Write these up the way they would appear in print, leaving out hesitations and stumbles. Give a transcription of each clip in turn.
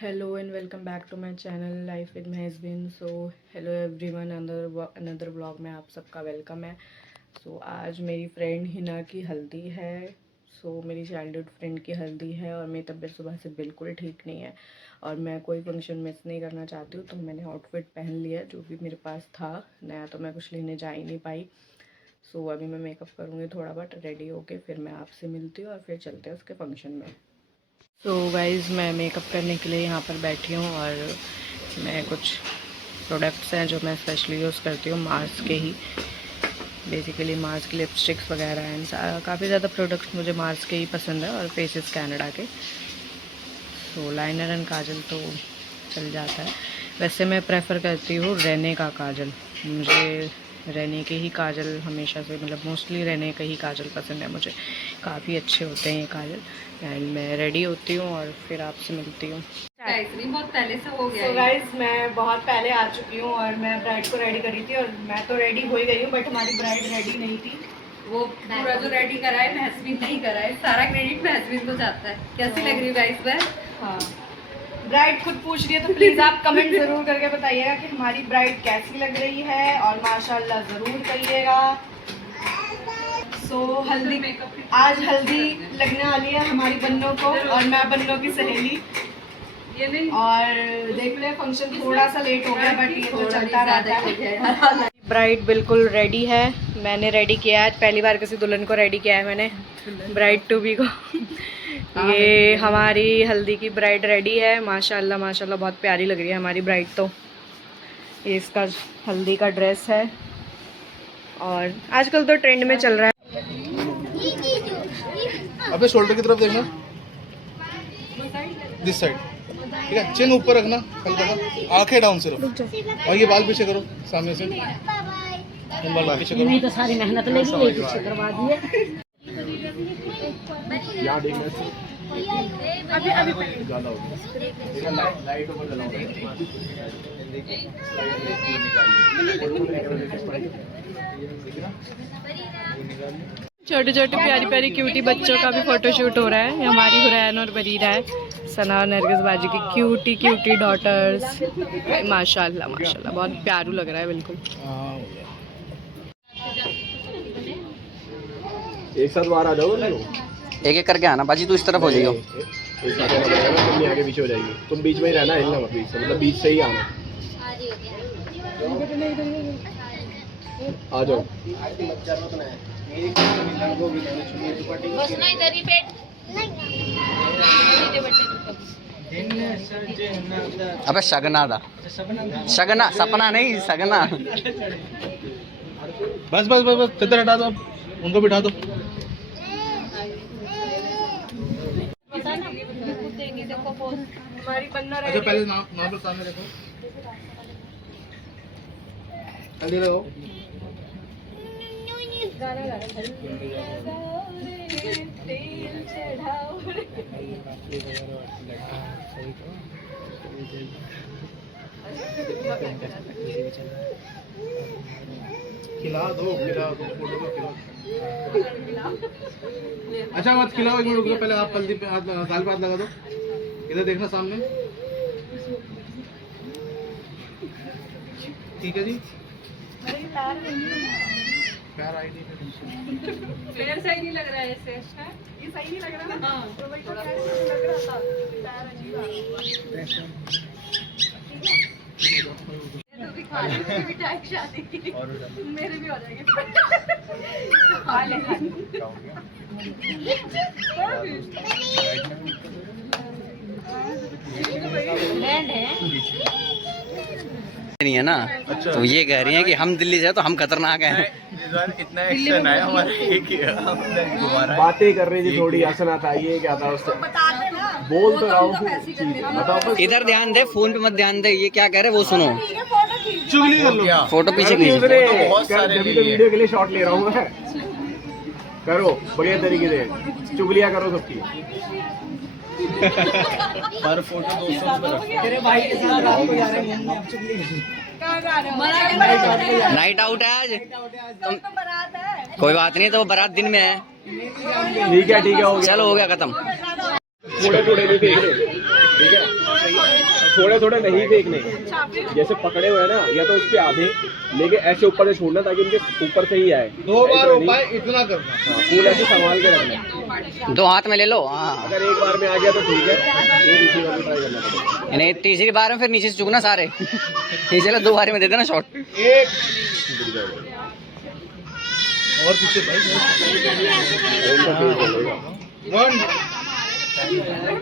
Hello and welcome back to my channel Life with my husband. So hello everyone, another vlog में आप सबका welcome है. So आज मेरी फ्रेंड हिना की हल्दी है. मेरी चाइल्डहुड फ्रेंड की हल्दी है और मेरी तबीयत सुबह से बिल्कुल ठीक नहीं है और मैं कोई फंक्शन मिस नहीं करना चाहती हूँ, तो मैंने आउटफिट पहन लिया जो भी मेरे पास था नया, तो मैं कुछ लेने जा ही नहीं पाई. अभी मैं मेकअप करूँगी थोड़ा बहुत, रेडी होके फिर मैं आपसे मिलती हूँ और फिर चलते हैं उसके फंक्शन में. गाइज़ मैं मेकअप करने के लिए यहाँ पर बैठी हूँ और मैं कुछ प्रोडक्ट्स हैं जो मैं स्पेशली यूज़ करती हूँ, मार्स के ही, बेसिकली मार्स के लिपस्टिक्स वगैरह एंड काफ़ी ज़्यादा प्रोडक्ट्स मुझे मार्स के ही पसंद है और फेसेस कैनेडा के. लाइनर एंड काजल तो चल जाता है. वैसे मैं प्रेफर करती हूँ रेने का काजल. मुझे रेने के ही काजल हमेशा से, मतलब मोस्टली रेने का ही काजल पसंद है मुझे. काफ़ी अच्छे होते हैं ये काजल. एंड मैं रेडी होती हूँ और फिर आपसे मिलती हूँ. बहुत पहले से हो गया. गाइज मैं बहुत पहले आ चुकी हूँ और मैं ब्राइड को रेडी करी थी और मैं तो रेडी हो ही गई हूँ, बट हमारी ब्राइड रेडी नहीं थी. वो पूरा जो रेडी करा है महस्बिन नहीं करा है, सारा क्रेडिट महस्बिन को जाता है. कैसी लग रही है गाइस मैं? हाँ, ब्राइड खुद पूछ रही है, तो प्लीज़ आप कमेंट ज़रूर करके बताइएगा कि हमारी ब्राइड कैसी लग रही है और माशाल्लाह ज़रूर कहिएगा. हल्दी मेकअप, आज हल्दी लगने वाली है हमारी बन्नों को और मैं बन्नों की सहेली. ये नहीं, और देख ले फंक्शन थोड़ा सा लेट हो गया, बट ये तो चलता रहता है. ब्राइड बिल्कुल रेडी है. मैंने रेडी किया है, आज पहली बार किसी दुल्हन को रेडी किया है मैंने, ब्राइड टू बी को. ये हमारी हल्दी की ब्राइड रेडी है. माशाल्लाह माशाल्लाह बहुत प्यारी लग रही है हमारी ब्राइड. तो ये इसका हल्दी का ड्रेस है और आजकल तो ट्रेंड में चल रहा है. अबे शोल्डर की तरफ देखना, दिस साइड, ठीक है. चिन ऊपर रखना, आंखें डाउन सिर्फ, और ये बाल पीछे करो सामने से. बाल पीछे करो. नहीं तो सारी मेहनत लेगी, पीछे करवा दिए. यहाँ देखना, अभी अभी ज़्यादा हो गया. लाइट ऊपर जलाओ. छोटे छोटे प्यारी प्यारी क्यूटी बच्चों का भी फोटोशूट हो रहा है. ये हमारी हुरैन और बरीरा है, सना और नरगिस बाजी की क्यूटी क्यूटी डॉटर्स. माशाल्लाह माशाल्लाह बहुत प्यारू लग रहा है बिल्कुल. एक साथ बाहर आ जाओ. एक एक करके आना बाजी, तू इस तरफ हो जाइयो. एक साथ आना पड़ेगा, तुम आगे पीछे हो जाएगी. तुम बीच में ही रहना, हिलना मत बीच से, मतलब बीच से ही आना. आ जाओ. अबे शगना था, शगना सपना नहीं, शगना. बस बस बस बस चद्दर हटा दो, अब उनको बिठा दो. हमारी बन्ना अच्छा पहले नाम सामने देखो, हल्दी लगाओ. खिला दो फोटो को खिलाओ. अच्छा मत खिलाओ, एक मिनट रुको, पहले आप हल्दी पे हाथ, गाल पे हाथ लगा दो. इधर देखना सामने, ठीक है जी. पैर आई नहीं, पैर सही नहीं लग रहा है ऐसे. ये सही नहीं लग रहा ना. हाँ, तो वही तो लग रहा था, पैर अजीब आ रहा. तो भी खा लेंगे बिठाई शादी की, मेरे भी हो जाएंगे. खा ले नहीं है ना. अच्छा. तो ये कह रही हैं कि हम दिल्ली से हैं तो हम खतरनाक हैं. इतना एक्शन है हमारे. बातें कर रही थी थोड़ी, हंसना था, ये क्या था उससे बोल तो रहा हूँ. बताओ, इधर ध्यान दे, फोन पे मत ध्यान दे. ये क्या कह रहे वो सुनो. चुगली कर लो. फोटो पीछे खींच. जब तो वीडियो के लिए शॉट ले रहा हूँ मैं. करो बढ़िया तरीके से, चुगलियाँ करो सबकी. पर फोटो तेरे भाई के साथ रात को जा रहे हैं घूमने, अब चुगली. नाइट आउट है आज. कोई बात नहीं, तो वो बारात दिन में है. ठीक है हो गया, चलो हो गया खत्म. थोड़े थोड़े भी देख लो, ठीक है. थोड़े थोड़े नहीं फेंकने, जैसे पकड़े हुए हैं ना, या तो उसके आधे लेके ऐसे ऊपर से छोड़ना ताकि उनके ऊपर से ही आए। 2 बार हो पाए इतना करना। फूल ऐसे संभाल के रखना, 2 हाथ में ले लो। हाँ, अगर एक बार में आ गया तो ठीक है, दूसरी बार ट्राई करना पड़ेगा। नहीं तीसरी बार में फिर नीचे से चुकना सारे। इसलिए 2 बार में दे देना शॉट। एक और पीछे भाई 1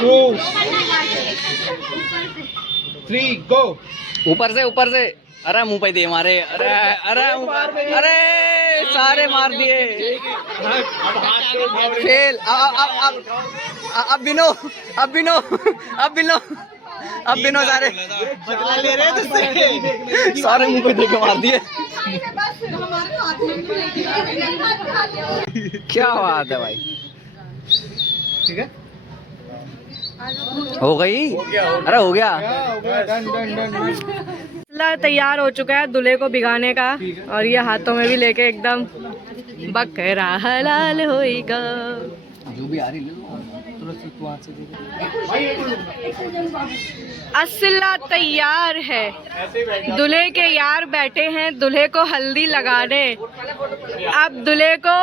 2 3 गो। ऊपर से अरे मुंह पे दे मारे। अरे सारे मार दिए। फेल। अब बिनो सारे ले रहे थे सारे मुंह पे दे के मार दिए। क्या बात है भाई। ठीक है, हो गई। अरे हो गया। मसला तैयार हो चुका है दूल्हे को भिगाने का, और ये हाथों में भी लेके एकदम बकरा हलाल होएगा। जो भी आ रही असला तैयार है, दूल्हे के यार बैठे हैं दूल्हे को हल्दी लगाने। अब दूल्हे को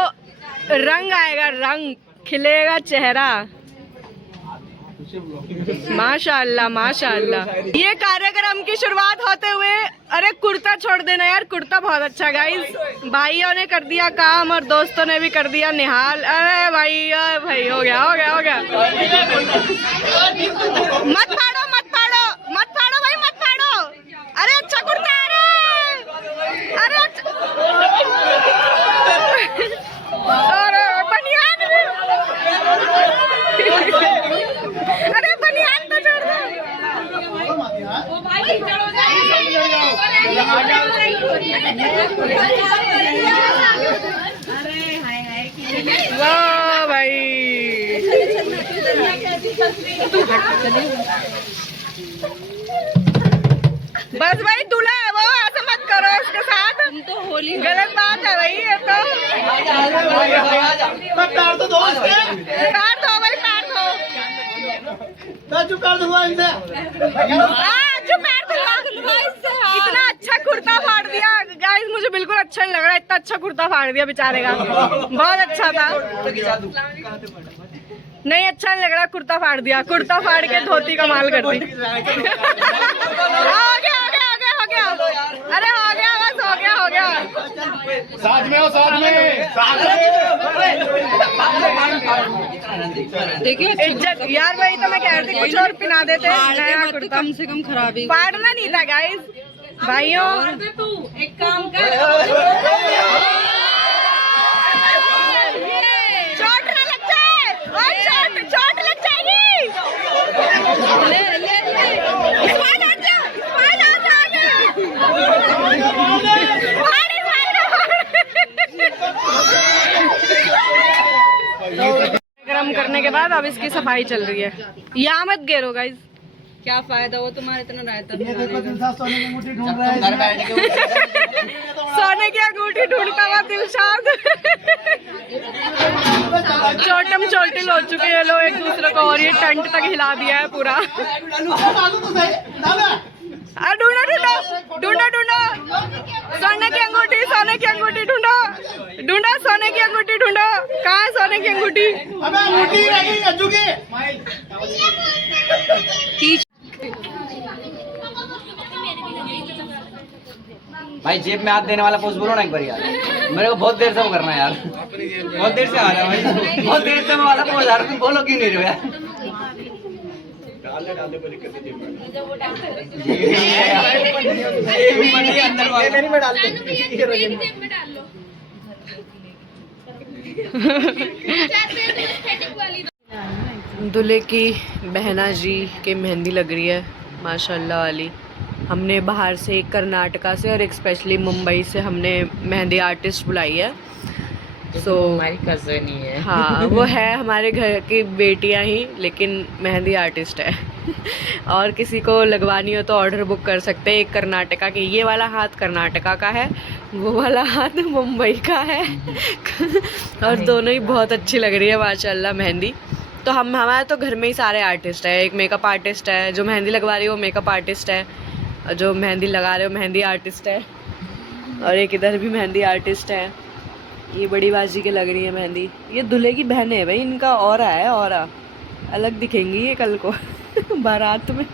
रंग आएगा, रंग खिलेगा चेहरा। माशाअल्लाह माशाअल्लाह। ये कार्यक्रम की शुरुआत होते हुए, अरे कुर्ता छोड़ देना यार, कुर्ता बहुत अच्छा गाइस। भाइयों ने कर दिया काम और दोस्तों ने भी कर दिया निहाल। अरे भाई हो गया। मत फाड़ो भाई, मत फाड़ो। अरे अच्छा कुर्ता है। अरे बनियान भी। अरे बनियान तो छोड़ दो। वाह भाई, बस भाई दूल्हा है वो, ऐसा मत करो इसके साथ, तो होली गलत बात है भाई। ये तो पैर दो भाई, इतना अच्छा कुर्ता फाड़ दिया गाइस, मुझे बिल्कुल अच्छा नहीं लग रहा। इतना अच्छा कुर्ता फाड़ दिया बेचारे का, बहुत अच्छा था। नहीं अच्छा नहीं लग रहा, कुर्ता फाड़ दिया। कुर्ता फाड़ के धोती कमाल कर दी। हो गया। अरे हो गया, बस हो गया। साथ में देखिए इज्जत यार भाई, तो मैं कह रही थी कुछ और पिना देते नया कुर्ता, कम से कम खराबी फाड़ना नहीं था गाइस। भाइयों एक काम कर, चोट ना लग जाए, और चोट लग जाएगी। ले इस्माइल हट जा। गरम करने के बाद अब इसकी सफाई चल रही है। यहाँ मत गिरो गाइस। क्या फायदा, वो तुम्हारे इतना रहता सोने की अंगूठी ढूंढता हुआ दिलशाद। चोटम चोटिल हो चुके हैं लोग एक दूसरे को, और ये टेंट तक हिला दिया है पूरा। ढूंढो सोने की अंगूठी ढूंढो सोने की अंगूठी ढूंढो। कहाँ है सोने की अंगूठी? भाई जेब में हाथ देने वाला पोज बोलो ना एक बार यार। मेरे को बहुत देर से वो करना है यार, बहुत देर से आ रहा है भाई, बहुत देर से वाला पोज आ रहा है। तुम बोलो क्यों नहीं रहे हो यार? दूल्हे की बहना जी की मेहंदी लग रही है माशाल्लाह वाली। हमने बाहर से, कर्नाटका से और एक स्पेशली मुंबई से हमने मेहंदी आर्टिस्ट बुलाई है। सो हमारी कज़न ही है। हाँ, वो है हमारे घर की बेटियां ही, लेकिन मेहंदी आर्टिस्ट है। और किसी को लगवानी हो तो ऑर्डर बुक कर सकते हैं। एक कर्नाटका के, ये वाला हाथ कर्नाटका का है, वो वाला हाथ मुंबई का है। और दोनों ही बहुत अच्छी लग रही है माशाल्लाह मेहंदी। तो हमारे तो घर में ही सारे आर्टिस्ट है। एक मेकअप आर्टिस्ट है, जो मेहंदी लगवा रही है वो मेकअप आर्टिस्ट है, और जो मेहंदी लगा रहे हो मेहंदी आर्टिस्ट है, और एक इधर भी मेहंदी आर्टिस्ट है। ये बड़ी बाजी के लग रही है मेहंदी। ये दूल्हे की बहन है भाई, इनका ऑरा है, ऑरा अलग दिखेंगी ये कल को बारात में।